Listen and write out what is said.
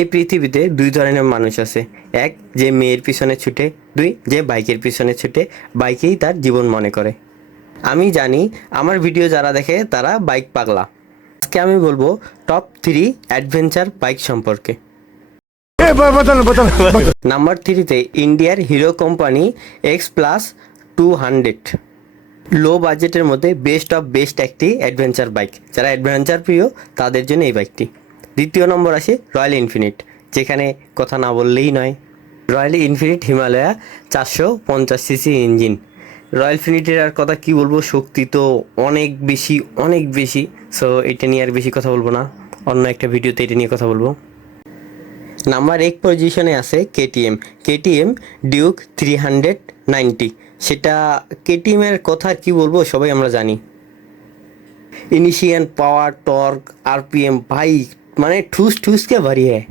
এই পৃথিবীতে দুই ধরনের মানুষ আছে, এক যে মেয়ের পিছনে ছুটে, দুই যে বাইকের পিছনে ছুটে বাইকেই তার জীবন মনে করে। আমি জানি আমার ভিডিও যারা দেখে তারা বাইক পাগলা। আজকে আমি বলবো টপ 3 অ্যাডভেঞ্চার বাইক সম্পর্কে। নাম্বার 3-তে ইন্ডিয়ার হিরো কোম্পানি X+200। লো বাজেটের মধ্যে বেস্ট অফ বেস্ট একটি অ্যাডভেঞ্চার বাইক, যারা অ্যাডভেঞ্চার প্রিয় তাদের জন্য এই বাইকটি। দ্বিতীয় নম্বর আসে রয়্যাল ইনফিনিট, যেখানে কথা না বললেই নয়। Royal infinite Himalaya 450 CC engine. Royal ইনফিনিটের আর কথা কি বলবো, শক্তি তো অনেক বেশি অনেক বেশি। সো এটা নিয়ে আর বেশি কথা বলবো না, অন্য একটা ভিডিওতে এটা নিয়ে কথা বলবো। নাম্বার 1 পজিশনে আছে কেটিএম ডিউক 390। সেটা কেটিএমের কথা কি বলবো, সবাই আমরা জানি। ইনিশিয়াল পাওয়ার, টর্ক, আরপিএম ভাই মানে ঠুস ঠুসকে ভরি হ্যাঁ।